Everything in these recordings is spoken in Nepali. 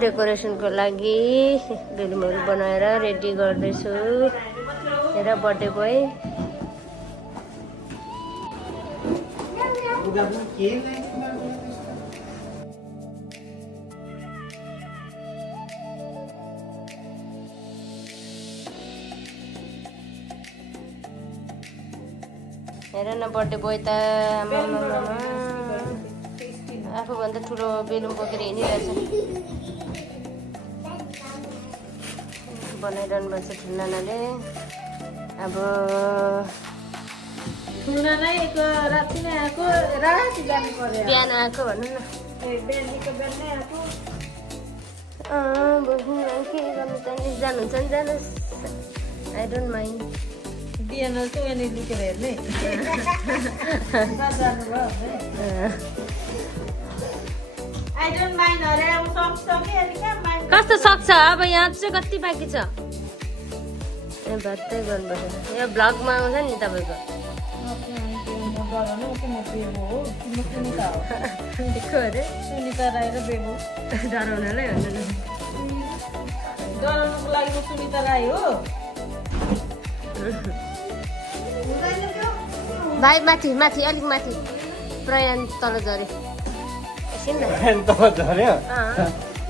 डेकोरेसनको लागि बेलुनहरू बनाएर रेडी गर्दैछु। हेर बर्थडे बोय हेर न बर्थडे बोय त आफूभन्दा ठुलो बेलुन बोकेर हिँडिरहेछ। बनाइरहनु भएको छ ठुल्नानाले। अब ठुल्नानाको राति नै आएको, राति जानु पर्यो। बिहान आएको भन्नु न। बिहानीको बिहानै आएको। के गर्नु चाहन्छ जानुहुन्छ नि जानुहोस्, आई डोन्ट माइन्ड। बिहान चाहिँ यहाँनिर लुकेर हेर्ने जानुभयो। आई डोन्ट माइन्ड अरे अब सक्यो अनि कहाँ माइन्ड कस्तो सक्छ। अब यहाँ चाहिँ कति बाँकी छ। ए बातै गर्नुपर्छ। यो भ्लगमा आउँछ नि तपाईँको। देखो अरे सुनिता राई र बेबु डराउनलाई भन्नु न। डराउनुको लागि म सुनिता राई हो। भाइ माथि माथि अलिक माथि प्रयाण तल झऱ्यो एकछिन त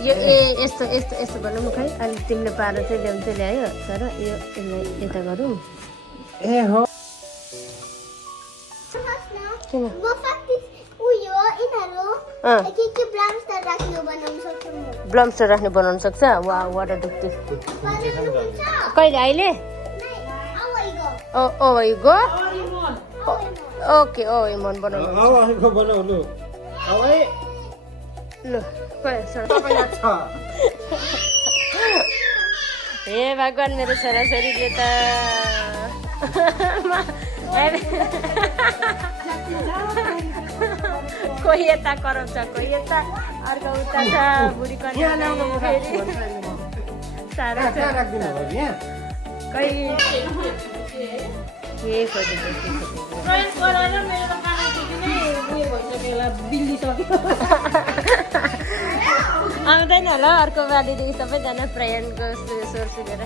यो यस्तो यस्तो यस्तो भन्नु मुखै अनि तिमीले पाएर चाहिँ ल्याउनु चाहिँ ल्यायो तर यो यसलाई यता गरौँ। ए हो किन ब्लम्स्टर राख्ने बनाउन सक्छ। वा वाटर डुक्ती कहिले अहिले ओ यु गो ओके ओ मन बनाउनु बनाउनु ल हे भगवान् मेरो छोराछोरीले त कोही यता कराउँछ कोही यता अर्को उता छ बुढी कन्या साह्रो छ कहीँ के आउँदैन होला अर्को बालीदेखि सबैजना प्रयाणको स्वर सुनेर।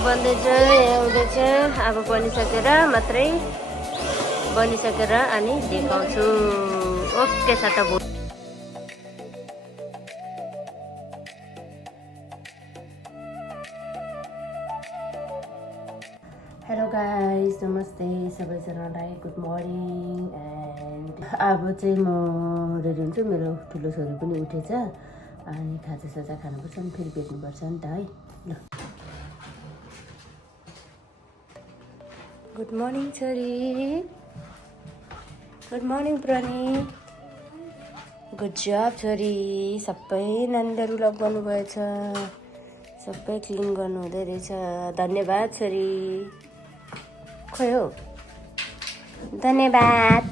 बन्दैछ आउँदैछ अब बनिसकेर मात्रै बनिसकेर अनि देखाउँछु। ओके साटा बोल हेलो गाइस नमस्ते सबैजनालाई गुड मर्निङ एन्ड अब चाहिँ म रेडी हुन्छु। मेरो ठुलो छोरी पनि उठेछ अनि खाजासाजा खानुपर्छ अनि फेरि भेट्नुपर्छ नि त है। ल गुड मर्निङ छोरी गुड मर्निङ प्रणी गुड जब छोरी। सबै नानीहरू लगाउनु भएछ सबै क्लिन गर्नु हुँदै रहेछ। धन्यवाद छोरी। खोइ हौ धन्यवाद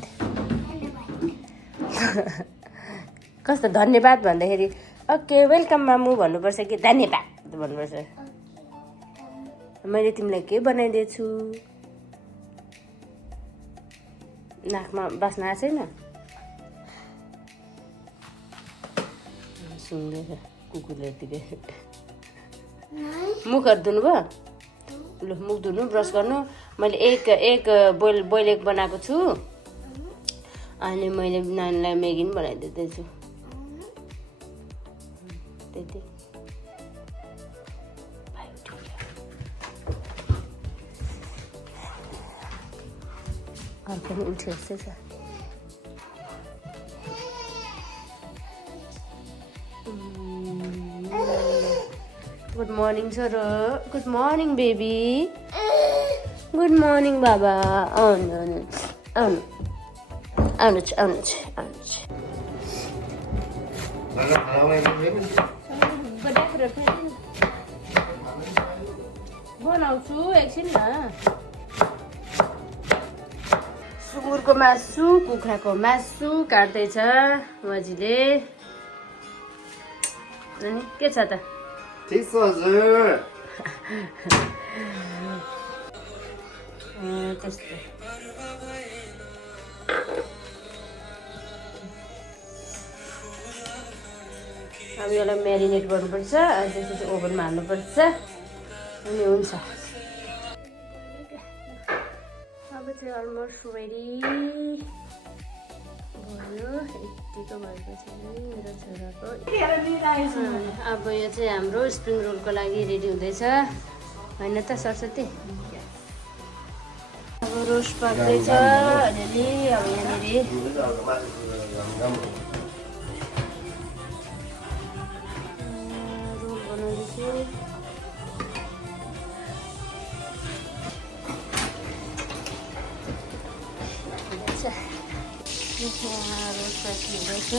कस्तो धन्यवाद भन्दाखेरि ओके वेलकम मामु भन्नुपर्छ कि धन्यवाद भन्नुपर्छ। मैले तिमीलाई के बनाइदिएछु नाकमा बस्न आएको छैन सुन्दैछ कुकुरले यतिकै। मुखहरू धुनुभयो ल मुख धुनु ब्रस गर्नु। मैले एक बोइल एग बनाएको छु अनि मैले नानीलाई म्यागी पनि बनाइदिँदैछु त्यति। अर्को पनि उठ्यो जस्तै छ। गुड मर्निङ छोरो good morning baby good morning बाबा। आउनु आउनु आउनु आउनु आउनु बनाउँछु एकछिनमा। शुभ सुँगुरको मासु कुखुराको मासु काट्दैछ मजीले। अनि के छ त ठिक छ हजुर। त्यस्तो अब यसलाई म्यारिनेट गर्नुपर्छ अनि त्यसपछि ओभनमा हाल्नुपर्छ अनि हुन्छ। अब चाहिँ अलमोस्ट रेडी भयो। यतिको भएपछि मेरो छोराको अब यो चाहिँ हाम्रो स्प्रिङ रोलको लागि रेडी हुँदैछ होइन त सरस्वती। अब रोस्ट पाक्दैछ अलिअलि। अब यहाँनिर रोल बनाउँदैछु। रोस्ट पाकिँदैछ।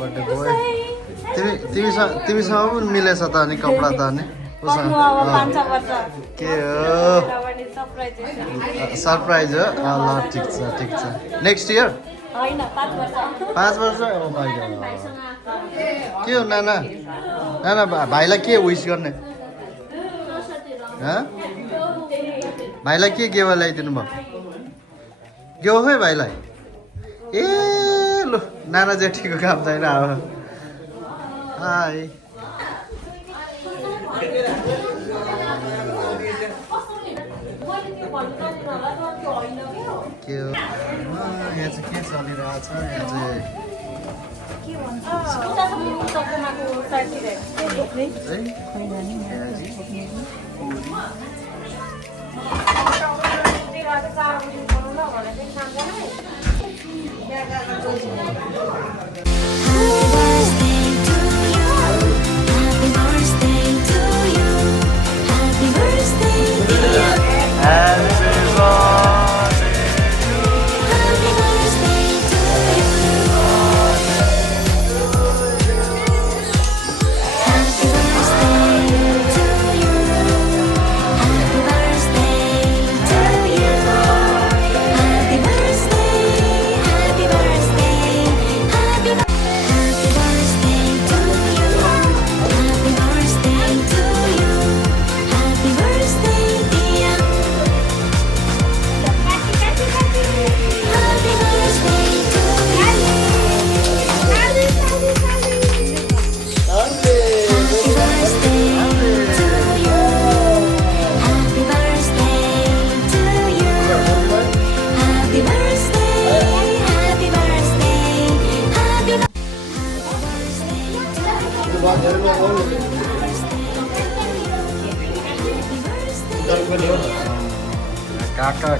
बर्थडे बोय तिमीसँग पनि मिलेछ त अनि कपडा त अनि के हो सरप्राइज हो? ल ठिक छ। नेक्स्ट इयर 5 वर्ष। के हो नाना भाइलाई के विस गर्ने? भाइलाई के गेवा ल्याइदिनु भयो? गेवा है भाइलाई? ए लु नाना जेठीको काम छैन अब। हाई के हो यहाँ चाहिँ के चलिरहेछ? यहाँ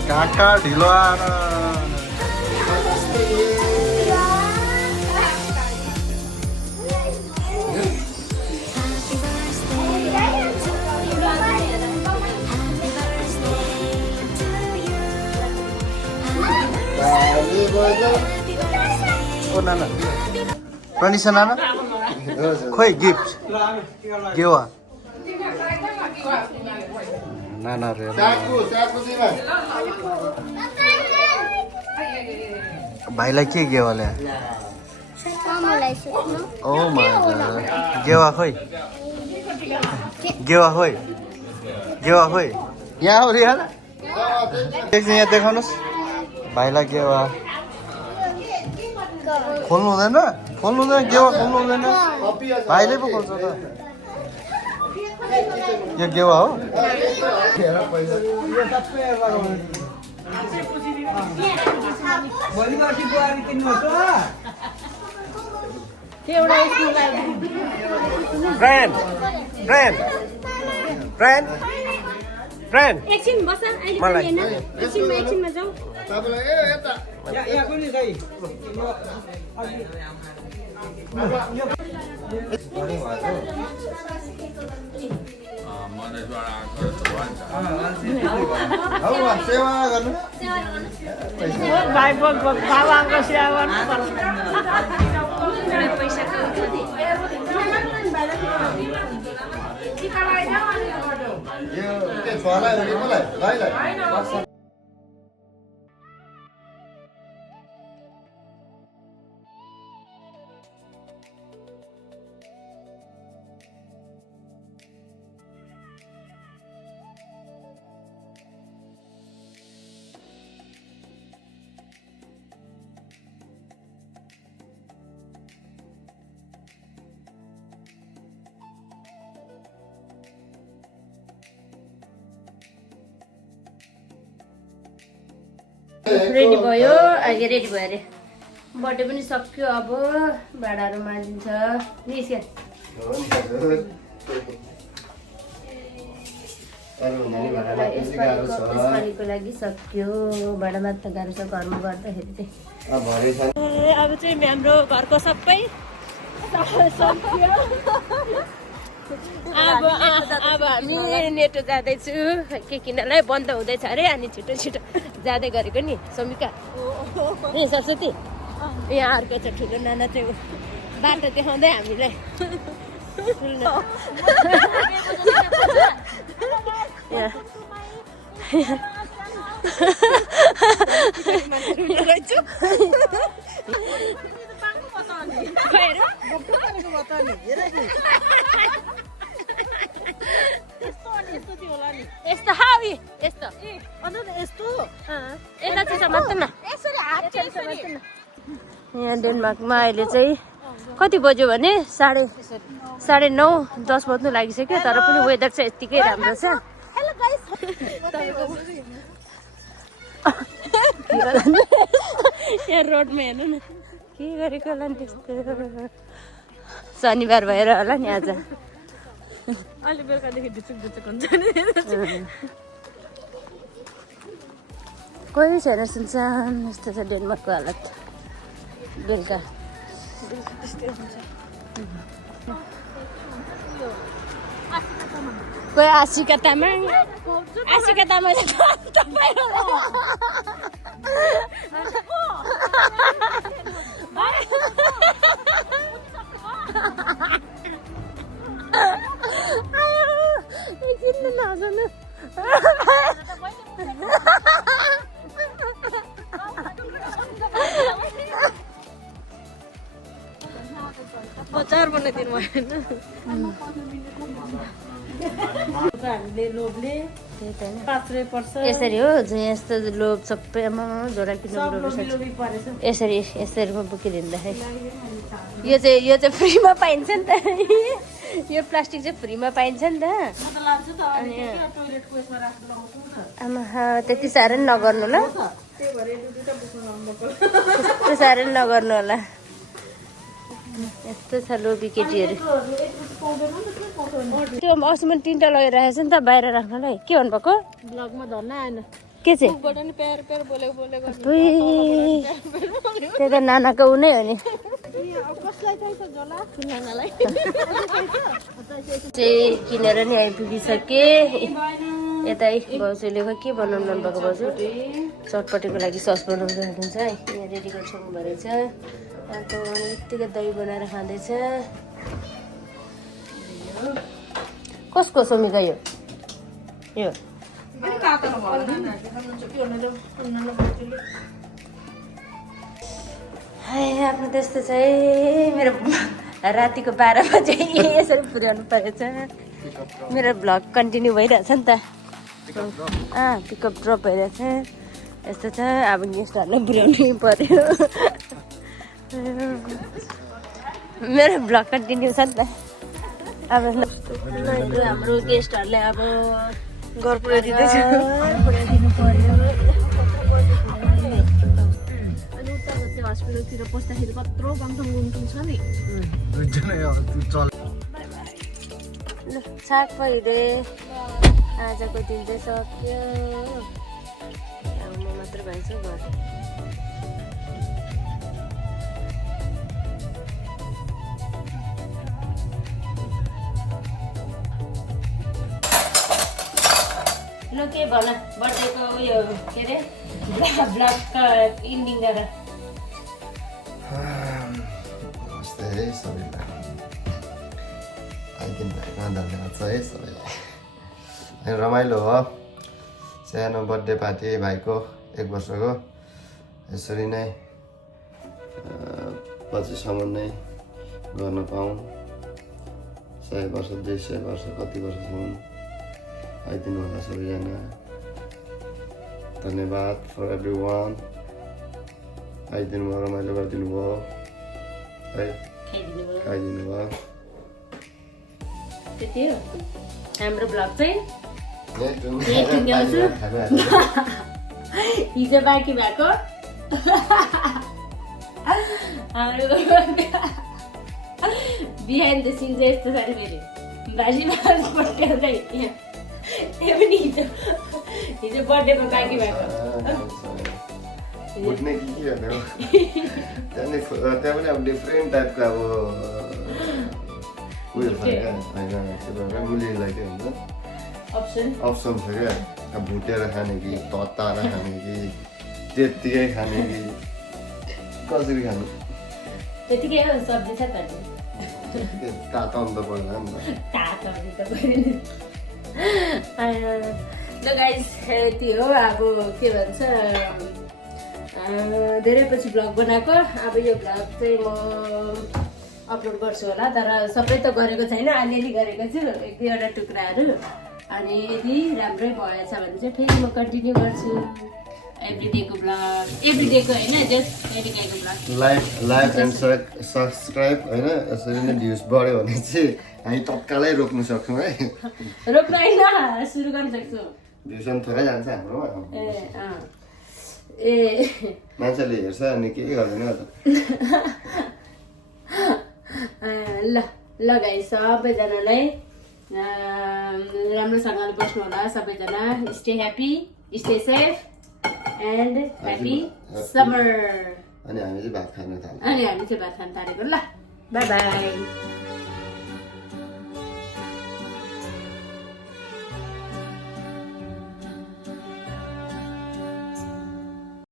काका ढिलो आएर ओ नाना प्रनिसा नाना खोइ गिफ्ट गेवा नाना रे भाइलाई के गेवा ल्या? ओ माय गॉड गेवा खोइ यहाँ हो रे यार एकछिन यहाँ देखाउनुहोस् भाइलाई गेवा खोल्नु हुँदैन गेवा खोल्नु हुँदैन भाइले पो खोल्छ त यो गेवा हो एकछिन बस एकछिनमा जाऊ। सेवा गर्नु भाइको बाबाको सेवा गर्नु पैसा यो के छोरालाई हो कि मलाई भाइलाई रेडी भयो अहिले रेडी भयो अरे बर्थडे पनि सक्यो अब भाँडाहरू मानिन्छ निस्क्यो यसपालिको लागि सक्यो भाँडा मात्र गाह्रो छ घरमा गर्दाखेरि चाहिँ अब चाहिँ हाम्रो घरको सबै सक्यो अब हामी नेटो जाँदैछु के किन्नलाई बन्द हुँदैछ अरे अनि छिटो छिटो जाँदै गरेको नि समिका ए सरस्वती यहाँ अर्को छ ठुलो नाना चाहिँ बाटो देखाउँदै हामीलाई यस्तो हावी यस्तो यता चाहिँ समात्नु न यहाँ डेनमार्कमा अहिले चाहिँ कति बज्यो भने 9:30-10 बज्नु लागिसक्यो तर पनि वेदर चाहिँ यत्तिकै राम्रो छ यहाँ रोडमा हेर्नु न के गरेको होला नि त्यस्तो शनिबार भएर होला नि आज अहिले बेलुकादेखि ढुचुक हुन्छ नि कोही छैन सुनसान यस्तो छ डेनमार्कको हालत बेलुका कोही आशिका तामाङ बजार बनाइदिनु भएन हामीले लोभले यसरी हो यस्तो लोभ सबैमा झोला किन्नु यसरी बोकिदिँदाखेरि यो चाहिँ फ्रीमा पाइन्छ नि त यो प्लास्टिक चाहिँ फ्रीमा पाइन्छ नि त आमा त्यति साह्रो नि नगर्नु ल त्यस्तो साह्रो नि नगर्नु होला यस्तो छ लोभी केटीहरू त्यो अस्ति मैले 3टा लगाइरहेको छु नि त बाहिर राख्नलाई के भन्नुभएको ब्लगमा धर्न आएन के चाहिँ त्यो त नानाको ऊ नै हो नि चाहिँ किनेर नि आइपुगिसके यता भाउजूले के बनाउनु भन्नुभएको भाउजू चटपटेको लागि सस बनाउँदै हुनुहुन्छ है यहाँ रेडी गरिसक्नु भएको रहेछ अर्को यत्तिकै दही बनाएर खाँदैछ कसको समिका यो आफ्नो त्यस्तो चाहिँ मेरो रातिको 12 बजे यसरी पुर्याउनु परेछ मेरो भ्लग कन्टिन्यू भइरहेछ नि त पिकअप ड्रप भइरहेछ यस्तो छ अब गेस्टहरूलाई पुर्याउनै पर्यो मेरो भ्लग कन्टिन्यू छ नि त अब हाम्रो गेस्टहरूलाई अब घर पुर्याइदिँदैछु पुर्याइदिनु पर्यो अनि उता हस्पिटलतिर पस्दाखेरि कत्रो गङथङ छ नि साग पहिले आजको दिन चाहिँ सक्यो अब म मात्र भएछु घर ल के भन बर्थडेको उयो के अरे ब्लगको इन्डिङ गरेर नमस्ते सबैलाई आइदिनु भएकोमा धन्यवाद छ है सबैलाई। अनि रमाइलो हो सानो बर्थडे पार्टी भाइको 1 वर्षको यसरी नै पछिसम्म नै गर्न पाऊँ 100 वर्ष 200 वर्ष कति वर्षसम्म आइदिनु होला सबैजना। धन्यवाद फर एभ्री वान। आइदिनु भयो रमाइलो गरिदिनु भयो है खाइदिनु भयो। त्यति हो हाम्रो ब्लग चाहिँ हिजो बाँकी भएको हाम्रो बिहाइन्ड द सिन चाहिँ यस्तो छ नि फेरि बाजी पट्याउँदै त्यो पनि हिजो बर्थडेमा बाँकी भएको बुझ्ने के भनेको त्यहाँ पनि अब डिफ्रेन्ट टाइपको अब उयो छ क्या होइन मुलीलाई के हुन्छ अप्सन छ क्या अब भुटेर खाने कि तताएर खाने कि त्यत्तिकै खाने कि कसरी खानु त्यतिकै हो सब्जी छ त तातो अन्त पर्दैन नि त ल गाइस यति हो अब के भन्छ धेरै पछि भ्लग बनाएको। अब यो भ्लग चाहिँ म अपलोड गर्छु होला तर सबै त गरेको छैन अलिअलि गरेको छु 1-2वटा टुक्राहरू। अनि यदि राम्रै भएछ भने चाहिँ फेरि म कन्टिन्यू गर्छु एभ्रिडेको भ्लग एभ्रिडेको होइन जस्ट एभ्रिडेको भ्लग। लाइक एन्ड सब्सक्राइब होइन यसरी नै भ्युज बढ्यो भने चाहिँ हामी तत्कालै रोक्नु सक्छौँ है। रोक्नु होइन सुरु गर्न सक्छौँ। भ्युज पनि थोरै जान्छ हाम्रोमा ए मान्छेले हेर्छ अनि के गर्दैन त। ल गाइस सबैजनालाई राम्रोसँगले बस्नु होला सबैजना। Stay happy stay safe and happy summer. अनि हामी चाहिँ भात खान थाल्छौँ। अनि हामी चाहिँ भात खान थालेको ल बाई बाई।